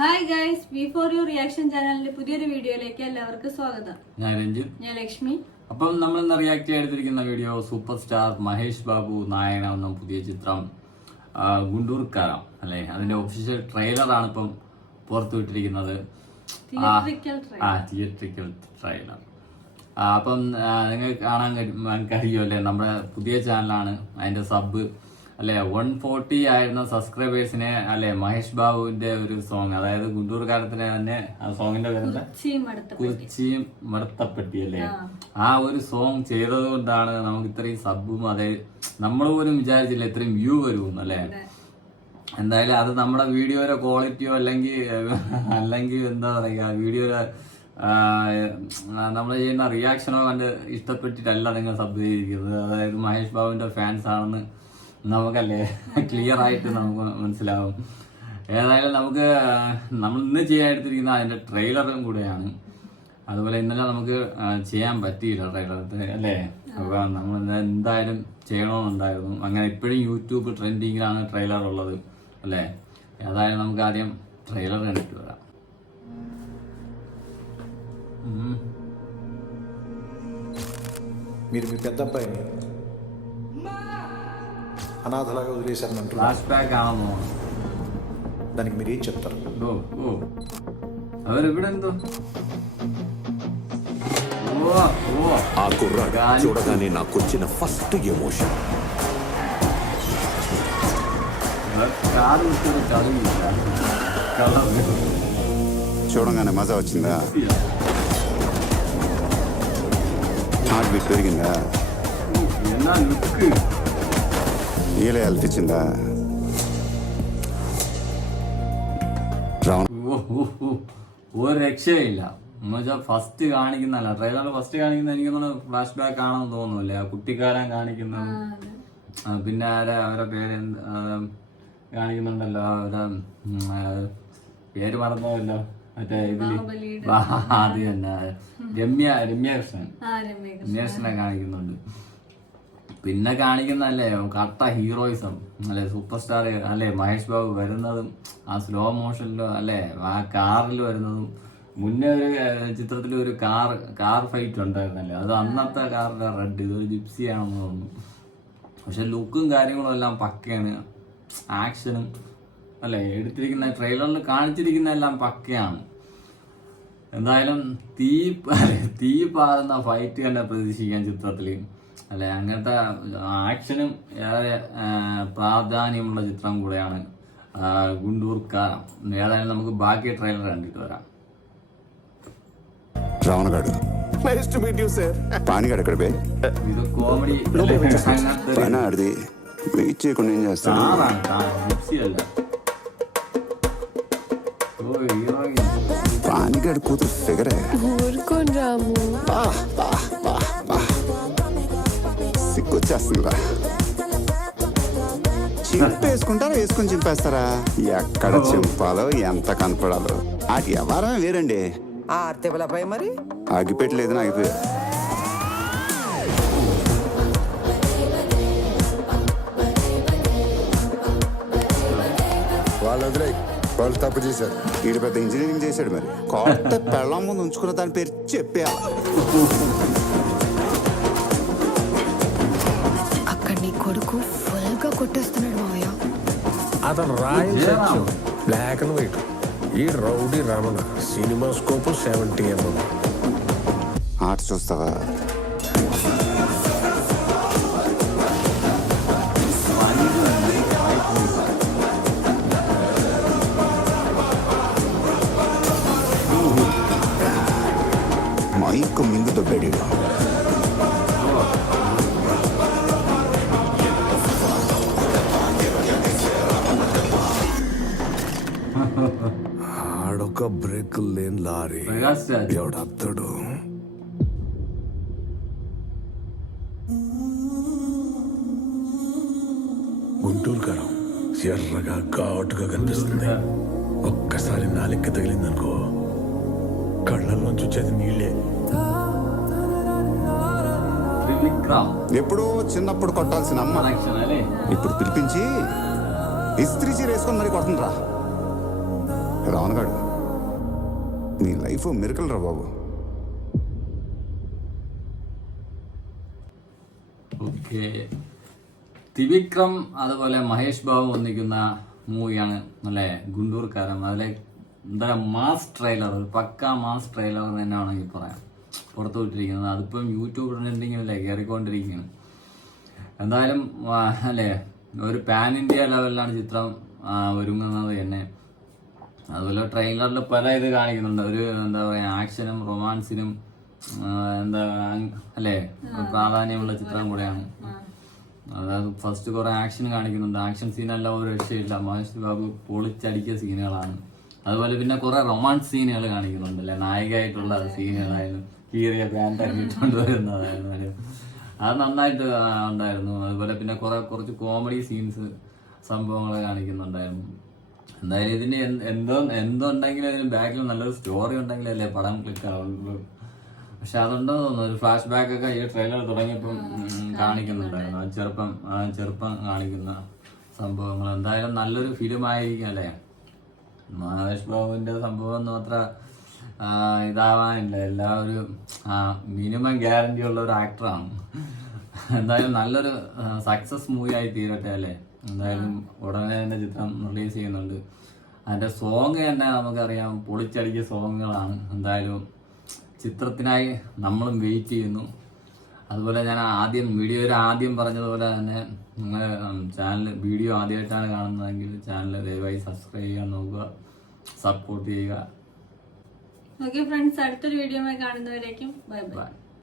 Hi guys, before you reaction ചാനലിന്റെ പുതിയൊരു വീഡിയോയിലേക്ക് എല്ലാവർക്കും സ്വാഗതം. ഞാൻ രഞ്ജിത്ത്. ഞാൻ ലക്ഷ്മി. അപ്പം നമ്മൾ ഇന്ന് റിയാക്ട് ചെയ്തിരിക്കുന്ന video super star Mahesh Babu നായകനാവുന്ന പുതിയ ചിത്രം ഗുണ്ടൂർക്കാരം അല്ലെ, അതിന്റെ ഒഫീഷ്യൽ ട്രെയിലറാണ് ഇപ്പം പുറത്തുവിട്ടിരിക്കുന്നത്. Theatrical trailer. അപ്പം നിങ്ങൾ കാണാൻ കഴിയുമല്ലേ, നമ്മുടെ പുതിയ ചാനലാണ്. അതിന്റെ സബ് അല്ലെ 140 ആയിരുന്ന സബ്സ്ക്രൈബേഴ്സിനെ അല്ലെ മഹേഷ് ബാബുവിന്റെ ഒരു സോങ്, അതായത് ഗുണ്ടൂർക്കാരത്തിന് തന്നെ ആ സോങ്ങിന്റെ പേര് കുറിച്ചിയും മടത്തപ്പെട്ടി അല്ലേ, ആ ഒരു സോങ് ചെയ്തത് കൊണ്ടാണ് നമുക്ക് ഇത്രയും സബും, അതായത് നമ്മൾ പോലും വിചാരിച്ചില്ല ഇത്രയും വ്യൂ വരുമെന്ന് അല്ലെ. എന്തായാലും അത് നമ്മുടെ വീഡിയോയുടെ ക്വാളിറ്റിയോ അല്ലെങ്കിൽ എന്താ പറയുക, വീഡിയോയുടെ നമ്മൾ ചെയ്യുന്ന റിയാക്ഷനോ കണ്ട് ഇഷ്ടപ്പെട്ടിട്ടല്ല നിങ്ങൾ സബ് ചെയ്തിരിക്കുന്നത്. അതായത് മഹേഷ് ബാബുവിന്റെ ഫാൻസ് ആണെന്ന് നമുക്കല്ലേ ക്ലിയർ ആയിട്ട് നമുക്ക് മനസ്സിലാവും. ഏതായാലും നമ്മൾ ഇന്ന് ചെയ്യാൻ എടുത്തിരിക്കുന്ന അതിന്റെ ട്രെയിലറും കൂടെയാണ്. അതുപോലെ ഇന്നലെ നമുക്ക് ചെയ്യാൻ പറ്റിയില്ല ട്രെയിലർ അല്ലേ, അപ്പൊ നമ്മൾ എന്തായാലും ചെയ്യണമെന്നുണ്ടായിരുന്നു. അങ്ങനെ ഇപ്പോഴും യൂട്യൂബ് ട്രെൻഡിങ്ങിലാണ് ട്രെയിലർ ഉള്ളത് അല്ലേ. ഏതായാലും നമുക്ക് ആദ്യം ട്രെയിലർ കണ്ടിട്ട് വരാം. మీరు మీ పెద్ద అబ్బాయిని అనాథలాగా వదిలేశారని ఫ్లాష్ బ్యాక్ ఆనో, దానికి మీరు ఏం చెప్తారు? అవరెప్పుడెంతో ఆ కుర్రాడు చూడగానే నాకు వచ్చిన ఫస్ట్ ఎమోషన్, చూడగానే మజా వచ్చిందా, హార్ట్ బీట్ పెరిగిందా, ఈలే అల్పించిందా. ഒരു രക്ഷയില്ല എന്നുവെച്ചാൽ ഫസ്റ്റ് കാണിക്കുന്നല്ല, ട്രെയിലറിൽ ഫസ്റ്റ് കാണിക്കുന്ന എനിക്കൊന്നും ഫ്ലാഷ് ബാക്ക് ആണെന്ന് തോന്നുന്നില്ല. ആ കുട്ടിക്കാരൻ കാണിക്കുന്നത്, പിന്നെ അവരെ പേര് കാണിക്കുന്നുണ്ടല്ലോ, അവരെ പേര് മറന്നല്ലോ, മറ്റേ ഇതില് അത് തന്നെ രമ്യകൃഷ്ണനെ കാണിക്കുന്നുണ്ട്. പിന്നെ കാണിക്കുന്നല്ലേ കട്ട ഹീറോയിസം അല്ലെ, സൂപ്പർ സ്റ്റാർ അല്ലെ മഹേഷ് ബാബു വരുന്നതും ആ സ്ലോ മോഷനിലോ അല്ലെ ആ കാറിൽ വരുന്നതും. മുന്നേ ഒരു ചിത്രത്തിൽ ഒരു കാർ ഫൈറ്റ് ഉണ്ടായിരുന്നല്ലേ, അത് അന്നത്തെ കാറിന്റെ റെഡ്, ഇതൊരു ജിപ്സി ആണെന്ന് തോന്നുന്നു. പക്ഷെ ലുക്കും കാര്യങ്ങളും എല്ലാം പക്കയാണ്, ആക്ഷനും അല്ലെ എടുത്തിരിക്കുന്ന ട്രെയിലറിൽ കാണിച്ചിരിക്കുന്ന എല്ലാം പക്കയാണ്. എന്തായാലും തീ പാറുന്ന ഫൈറ്റ് തന്നെ പ്രതീക്ഷിക്കാൻ ചിത്രത്തില് അല്ലെ. അങ്ങനത്തെ ആക്ഷനും ഏറെ പ്രാധാന്യമുള്ള ചിത്രം കൂടെയാണ് ഗുണ്ടൂർക്കാരം. ഏതായാലും നമുക്ക് ബാക്കി ട്രെയിലർ കണ്ടിട്ട് വരാം. రావణగాడు పానిగాడు ఎక్కడ బే, ഇത് കോമഡി పైన ఆడిది వెయిట్ చేయకుండా ఏం చేస్తాడు. పానిగాడు కూతురు ఫిగరే, సిగ్గొచ్చేస్తుందిరా. చింపేసుకుంటారా వేసుకుని చింపేస్తారా, ఎక్కడ చింపాలో ఎంత కనపడాలో ఆ వ్యవహారం వేరండి. మరి ఆగిపెట్టలేదు ఆగిపోయా. వాళ్ళు తప్పు చేశారు, వీడు పెద్ద ఇంజనీరింగ్ చేశాడు. మరి కొత్త పెళ్ళం ముందు ఉంచుకున్న దాని పేరు చెప్పా. అక్కడ నీ కొడుకు ఫుల్ గా కొట్టేస్తున్నాడు మావయ్య. అతను royal Satyam black and white, ఈ rowdy Ramana cinema scope 70 mm. ఆట చూస్తావా? మైక్ మింగుతో పెడి ఆడొక బ్రేక్ లేని లారీ ఎవడత్తడు. గుంటూరు కారం ఎర్రగా ఘాటుగా కనిపిస్తుంది. ఒక్కసారి నాలిక తగిలిందనుకో కళ్ళల్లోంచి వచ్చేది నీళ్ళే. ఎప్పుడో చిన్నప్పుడు కొట్టాల్సిన అమ్మ ఇప్పుడు పిలిపించి ఇస్త్రీ చీర వేసుకొని మరి కొడుతుండ్రా. రావణగాడు నీ లైఫ్ మిరకల్ రా బాబు. ഓക്കെ, ത്രിവിക്രം അതുപോലെ മഹേഷ് ബാബു ഒന്നിക്കുന്ന മൂവിയാണ് അല്ലേ ഗുണ്ടൂർക്കാരൻ. അതിലെ എന്താ മാസ് ട്രെയിലർ, പക്ക മാസ് ട്രെയിലർ തന്നെ വേണമെങ്കിൽ പറയാം പുറത്തു വിട്ടിരിക്കുന്നത്. അതിപ്പം യൂട്യൂബ് ട്രെൻഡിങ്ങിലല്ലേ കയറിക്കൊണ്ടിരിക്കുകയാണ്. എന്തായാലും അല്ലേ ഒരു പാൻ ഇന്ത്യ ലെവലിലാണ് ചിത്രം ഒരുങ്ങുന്നത് തന്നെ. അതുപോലെ ട്രെയിലറിൽ പല ഇത് കാണിക്കുന്നുണ്ട്. ഒരു എന്താ പറയുക ആക്ഷനും റൊമാൻസിനും എന്താ അല്ലേ പ്രാധാന്യമുള്ള ചിത്രം കൂടെയാണ്. അതായത് ഫസ്റ്റ് കുറെ ആക്ഷൻ കാണിക്കുന്നുണ്ട്. ആക്ഷൻ സീനെല്ലാം ഒരു രക്ഷയില്ല. മഹേഷ് ബാബു പൊളിച്ചടിക്കിയ സീനുകളാണ്. അതുപോലെ പിന്നെ കുറെ റൊമാൻസ് സീനുകൾ കാണിക്കുന്നുണ്ട് അല്ലെ, നായികയായിട്ടുള്ള സീനുകളായാലും കീറിയ പാൻറ്റൊക്കെ ഇട്ടുകൊണ്ട് വരുന്നതായാലും അത് നന്നായിട്ട് ഉണ്ടായിരുന്നു. അതുപോലെ പിന്നെ കുറച്ച് കോമഡി സീൻസ് സംഭവങ്ങൾ കാണിക്കുന്നുണ്ടായിരുന്നു. എന്തായാലും ഇതിന് എന്തുണ്ടെങ്കിലും അതിന് ബാക്കിൽ നല്ലൊരു സ്റ്റോറി ഉണ്ടെങ്കിലല്ലേ പടം ക്ലിക്ക് ആവുള്ളൂ. പക്ഷെ അതുണ്ടോ തോന്നുന്നു ഒരു ഫ്ലാഷ് ബാക്ക് ഒക്കെ ഈ ട്രെയിലർ തുടങ്ങിയപ്പം കാണിക്കുന്നുണ്ടായിരുന്നു. ചെറുപ്പം കാണിക്കുന്ന സംഭവങ്ങൾ. എന്തായാലും നല്ലൊരു ഫിലിം ആയിരിക്കും അല്ലേ. മഹേഷ് ബാബുവിന്റെ സംഭവം ഒന്നും അത്ര ഇതാവാനില്ല. എല്ലാവരും മിനിമം ഗ്യാരണ്ടി ഉള്ള ഒരു ആക്ടറാണ്. എന്തായാലും നല്ലൊരു സക്സസ് മൂവി ആയി തീരട്ടെ അല്ലേ. എന്തായാലും ഉടനെ തന്നെ ചിത്രം റിലീസ് ചെയ്യുന്നുണ്ട്. അതിന്റെ സോങ് തന്നെ നമുക്കറിയാം, പൊളിച്ചടിക്കിയ സോങ്ങുകളാണ്. എന്തായാലും ചിത്രത്തിനായി നമ്മളും വെയിറ്റ് ചെയ്യുന്നു. അതുപോലെ ഞാൻ ആദ്യം പറഞ്ഞതുപോലെ തന്നെ നിങ്ങൾ വീഡിയോ ആദ്യമായിട്ടാണ് കാണുന്നതെങ്കിൽ ചാനൽ ദയവായി സബ്സ്ക്രൈബ് ചെയ്യാൻ നോക്കുക, സപ്പോർട്ട് ചെയ്യുക. ഓക്കെ ഫ്രണ്ട്സ്, അടുത്തൊരു വീഡിയോ കാണുന്നവരേക്കും ബൈ ബൈ.